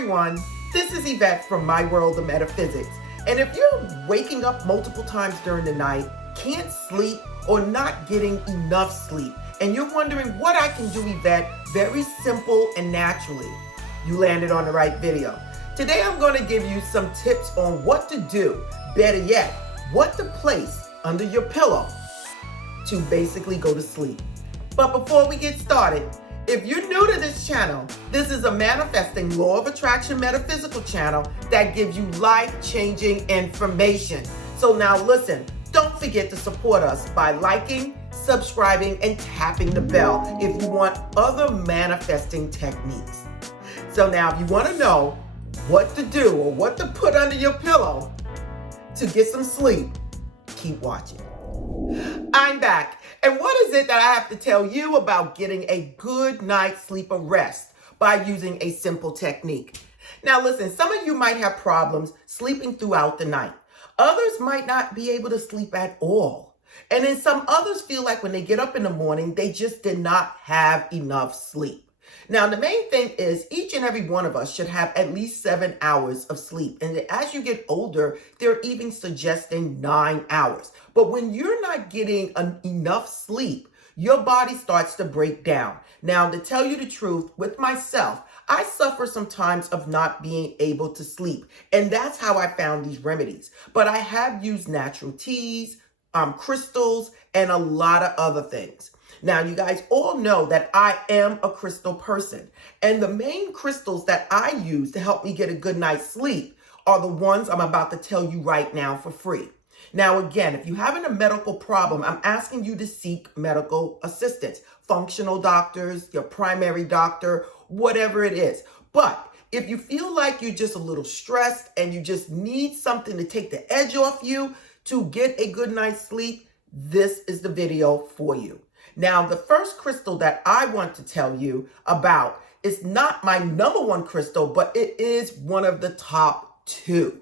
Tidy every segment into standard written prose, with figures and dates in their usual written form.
everyone, this is Yvette from My World of Metaphysics. And if you're waking up multiple times during the night, can't sleep, or not getting enough sleep, and you're wondering what I can do, Yvette, very simple and naturally, you landed on the right video. Today I'm going to give you some tips on what to do, better yet, what to place under your pillow to basically go to sleep. But before we get started, if you're new to this channel, this is a manifesting law of attraction metaphysical channel that gives you life-changing information. So now listen, don't forget to support us by liking, subscribing, and tapping the bell if you want other manifesting techniques. So now if you want to know what to do or what to put under your pillow to get some sleep, keep watching. I'm back. And what is it that I have to tell you about getting a good night's sleep or rest by using a simple technique? Now listen, some of you might have problems sleeping throughout the night. Others might not be able to sleep at all. And then some others feel like when they get up in the morning, they just did not have enough sleep. Now, the main thing is each and every one of us should have at least 7 hours of sleep. And as you get older, they're even suggesting 9 hours. But when you're not getting enough sleep, your body starts to break down. Now, to tell you the truth, with myself, I suffer sometimes of not being able to sleep. And that's how I found these remedies. But I have used natural teas, crystals, and a lot of other things. Now, you guys all know that I am a crystal person, and the main crystals that I use to help me get a good night's sleep are the ones I'm about to tell you right now for free. Now, again, if you're having a medical problem, I'm asking you to seek medical assistance, functional doctors, your primary doctor, whatever it is. But if you feel like you're just a little stressed and you just need something to take the edge off you to get a good night's sleep, this is the video for you. Now, the first crystal that I want to tell you about is not my number one crystal, but it is one of the top 2.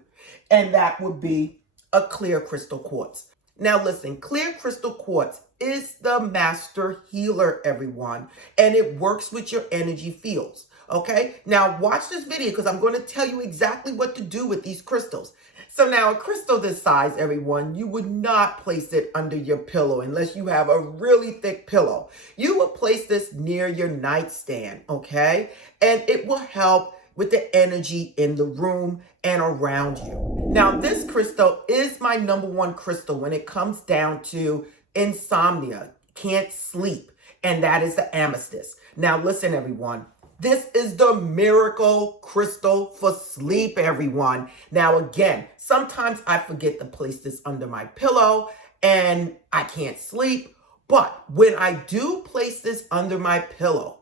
And that would be a clear crystal quartz. Now, listen, clear crystal quartz is the master healer, everyone. And it works with your energy fields. Okay, now watch this video because I'm going to tell you exactly what to do with these crystals. So now a crystal this size, everyone, you would not place it under your pillow unless you have a really thick pillow. You would place this near your nightstand, okay? And it will help with the energy in the room and around you. Now, this crystal is my number one crystal when it comes down to insomnia, can't sleep, and that is the amethyst. Now, listen, everyone. This is the miracle crystal for sleep, everyone. Now, again, sometimes I forget to place this under my pillow and I can't sleep. But when I do place this under my pillow,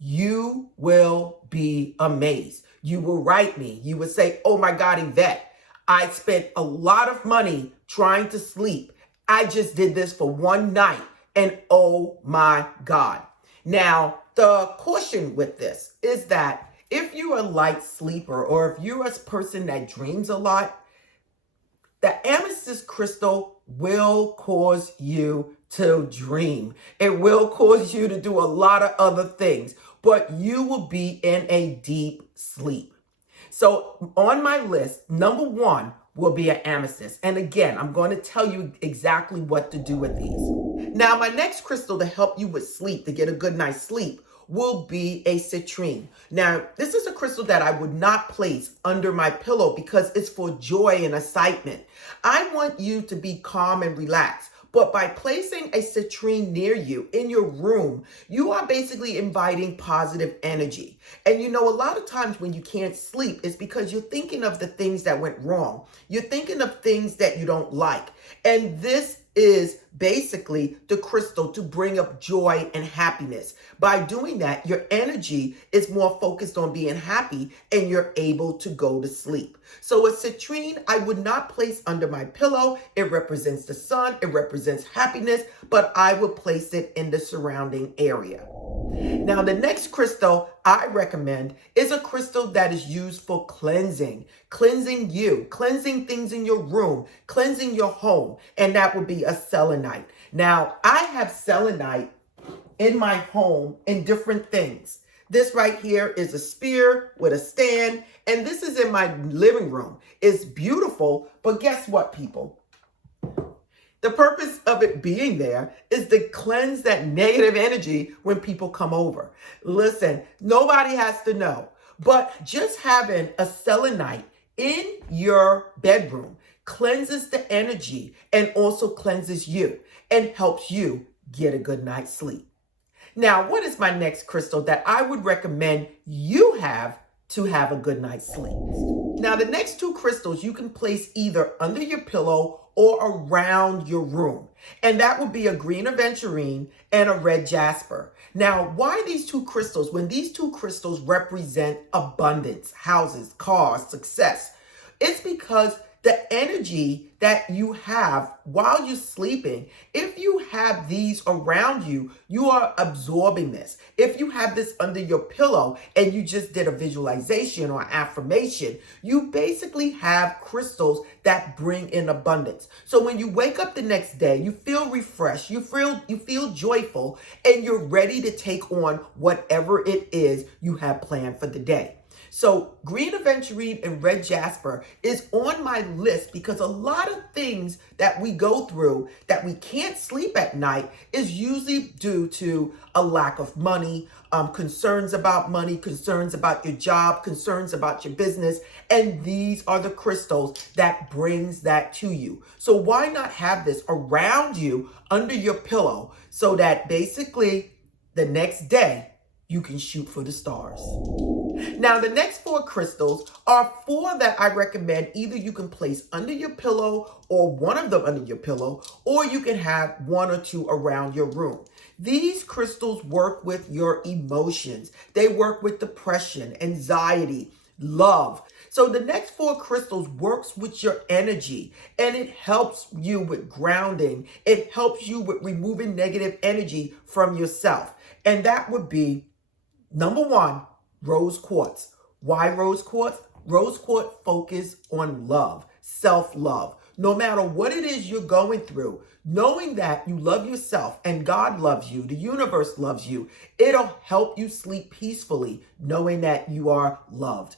you will be amazed. You will write me. You will say, oh my God, Yvette, I spent a lot of money trying to sleep. I just did this for one night and oh my God. Now, the caution with this is that if you're a light sleeper or if you're a person that dreams a lot, the amethyst crystal will cause you to dream. It will cause you to do a lot of other things, but you will be in a deep sleep. So on my list, number 1 will be an amethyst. And again, I'm going to tell you exactly what to do with these. Now, my next crystal to help you with sleep, to get a good night's sleep, will be a citrine. Now, this is a crystal that I would not place under my pillow because it's for joy and excitement. I want you to be calm and relaxed. But by placing a citrine near you in your room, you are basically inviting positive energy. And you know, a lot of times when you can't sleep, it's because you're thinking of the things that went wrong. You're thinking of things that you don't like. And this is basically the crystal to bring up joy and happiness. By doing that, your energy is more focused on being happy and you're able to go to sleep. So a citrine, I would not place under my pillow. It represents the sun, it represents happiness, but I would place it in the surrounding area. Now, the next crystal I recommend is a crystal that is used for cleansing you, cleansing things in your room, cleansing your home, and that would be a selenite. Now, I have selenite in my home in different things. This right here is a spear with a stand, and this is in my living room. It's beautiful, but guess what, people? The purpose of it being there is to cleanse that negative energy when people come over. Listen, nobody has to know, but just having a selenite in your bedroom cleanses the energy and also cleanses you and helps you get a good night's sleep. Now, what is my next crystal that I would recommend you have to have a good night's sleep? Now, the next two crystals you can place either under your pillow or around your room. And that would be a green aventurine and a red jasper. Now, why these two crystals? When these two crystals represent abundance, houses, cars, success, it's because the energy that you have while you're sleeping, if you have these around you, you are absorbing this. If you have this under your pillow and you just did a visualization or affirmation, you basically have crystals that bring in abundance. So when you wake up the next day, you feel refreshed, you feel joyful, and you're ready to take on whatever it is you have planned for the day. So green aventurine and red jasper is on my list because a lot of things that we go through that we can't sleep at night is usually due to a lack of money, concerns about money, concerns about your job, concerns about your business. And these are the crystals that brings that to you. So why not have this around you under your pillow so that basically the next day you can shoot for the stars. Now, the next four crystals are four that I recommend either you can place under your pillow or one of them under your pillow, or you can have one or two around your room. These crystals work with your emotions. They work with depression, anxiety, love. So the next four crystals works with your energy, and it helps you with grounding. It helps you with removing negative energy from yourself. And that would be number one, rose quartz. Why rose quartz? Rose quartz focus on love, self-love. No matter what it is you're going through, knowing that you love yourself and God loves you, the universe loves you, it'll help you sleep peacefully, knowing that you are loved.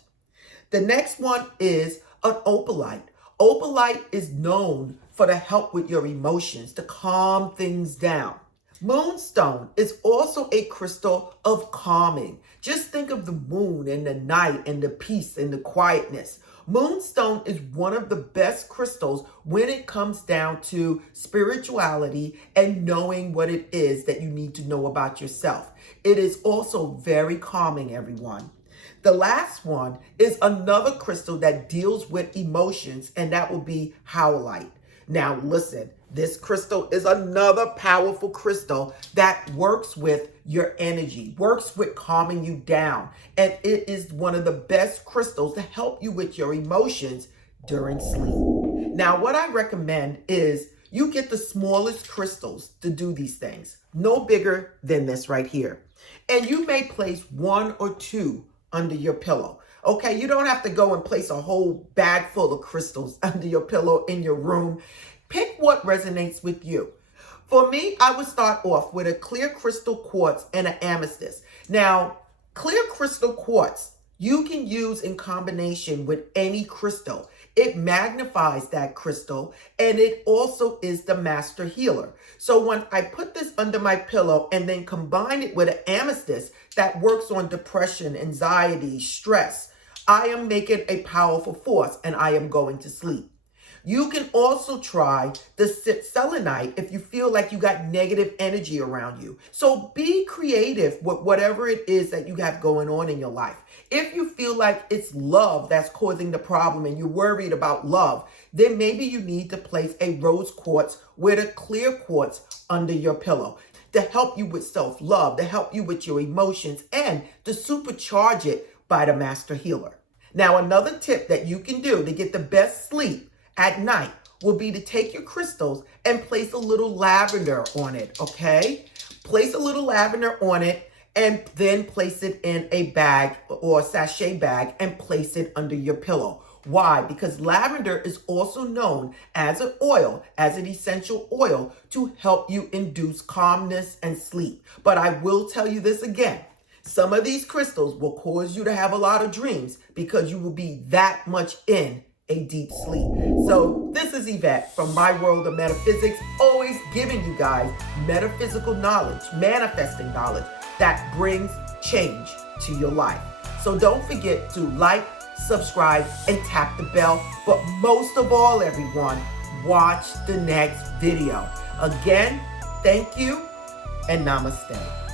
The next one is an opalite. Opalite is known for the help with your emotions, to calm things down. Moonstone is also a crystal of calming. Just think of the moon and the night and the peace and the quietness. Moonstone is one of the best crystals when it comes down to spirituality and knowing what it is that you need to know about yourself. It is also very calming, everyone. The last one is another crystal that deals with emotions, and that will be howlite. Now, listen, this crystal is another powerful crystal that works with your energy, works with calming you down. And it is one of the best crystals to help you with your emotions during sleep. Now, what I recommend is you get the smallest crystals to do these things, no bigger than this right here. And you may place one or two under your pillow. Okay, you don't have to go and place a whole bag full of crystals under your pillow in your room. Pick what resonates with you. For me, I would start off with a clear crystal quartz and an amethyst. Now, clear crystal quartz, you can use in combination with any crystal. It magnifies that crystal, and it also is the master healer. So when I put this under my pillow and then combine it with an amethyst that works on depression, anxiety, stress, I am making a powerful force and I am going to sleep. You can also try the selenite if you feel like you got negative energy around you. So be creative with whatever it is that you have going on in your life. If you feel like it's love that's causing the problem and you're worried about love, then maybe you need to place a rose quartz with a clear quartz under your pillow to help you with self-love, to help you with your emotions, and to supercharge it by the master healer. Now, another tip that you can do to get the best sleep at night will be to take your crystals and place a little lavender on it, okay? Place a little lavender on it and then place it in a bag or a sachet bag and place it under your pillow. Why? Because lavender is also known as an oil, as an essential oil to help you induce calmness and sleep. But I will tell you this again. Some of these crystals will cause you to have a lot of dreams because you will be that much in a deep sleep. So this is Yvette from my world of metaphysics, always giving you guys metaphysical knowledge, manifesting knowledge that brings change to your life. So don't forget to like, subscribe, and tap the bell. But most of all, everyone, watch the next video. Again, thank you and namaste.